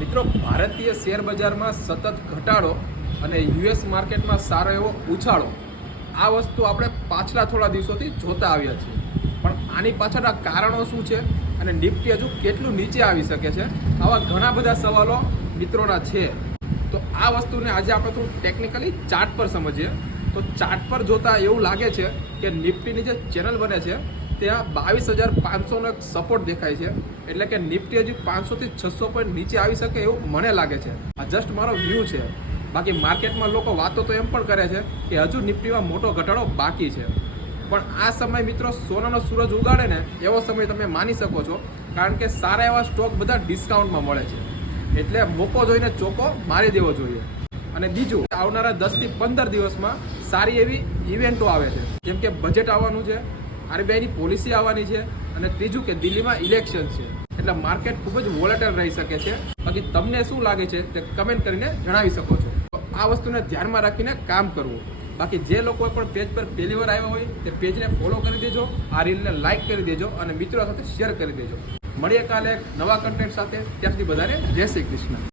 મિત્રો, ભારતીય શેર બજારમાં સતત ઘટાડો અને યુએસ માર્કેટમાં સારો એવો ઉછાળો, આ વસ્તુ આપણે પાછલા થોડા દિવસોથી જોતા આવ્યા છીએ. પણ આની પાછળના કારણો શું છે અને નિફ્ટી હજુ કેટલું નીચે આવી શકે છે, આવા ઘણા બધા સવાલો મિત્રોના છે. તો આ વસ્તુને આજે આપણે થોડું ટેકનિકલી ચાર્ટ પર સમજીએ. તો ચાર્ટ પર જોતા એવું લાગે છે કે નિફ્ટીની જે ચેનલ બને છે ત્યાં 22,500નો એક સપોર્ટ દેખાય છે. એટલે કે નિફ્ટી હજી 500 થી 600 પોઈન્ટ નીચે આવી શકે એવું મને લાગે છે. આ જસ્ટ મારો વ્યૂ છે. બાકી માર્કેટમાં લોકો વાતો તો એમ પણ કરે છે કે હજુ નિફ્ટીમાં મોટો ઘટાડો બાકી છે. પણ આ સમય મિત્રો સોનાનો સૂરજ ઉગાડે ને એવો સમય તમે માની શકો છો, કારણ કે સારા એવા સ્ટોક બધા ડિસ્કાઉન્ટમાં મળે છે. એટલે મોકો જોઈને ચોકો મારી દેવો જોઈએ. અને બીજું, આવનારા 10 થી 15 દિવસમાં સારી એવી ઇવેન્ટો આવે છે, જેમ કે બજેટ આવવાનું છે, આરબીઆઈની પોલિસી આવવાની છે, અને ત્રીજું કે દિલ્હીમાં ઇલેક્શન છે. એટલે માર્કેટ ખૂબ જ વોલેટાઇલ રહી શકે છે. બાકી તમને શું લાગે છે તે કમેન્ટ કરીને જણાવી શકો છો. તો આ વસ્તુને ધ્યાનમાં રાખીને કામ કરવું. બાકી જે લોકો પણ પેજ પર પહેલી વાર આવ્યા હોય તે પેજને ફોલો કરી દેજો, આ રીલને લાઇક કરી દેજો અને મિત્રો સાથે શેર કરી દેજો. મળીએ કાલે એક નવા કન્ટેન્ટ સાથે. ત્યાં સુધી બધાને જય શ્રી કૃષ્ણ.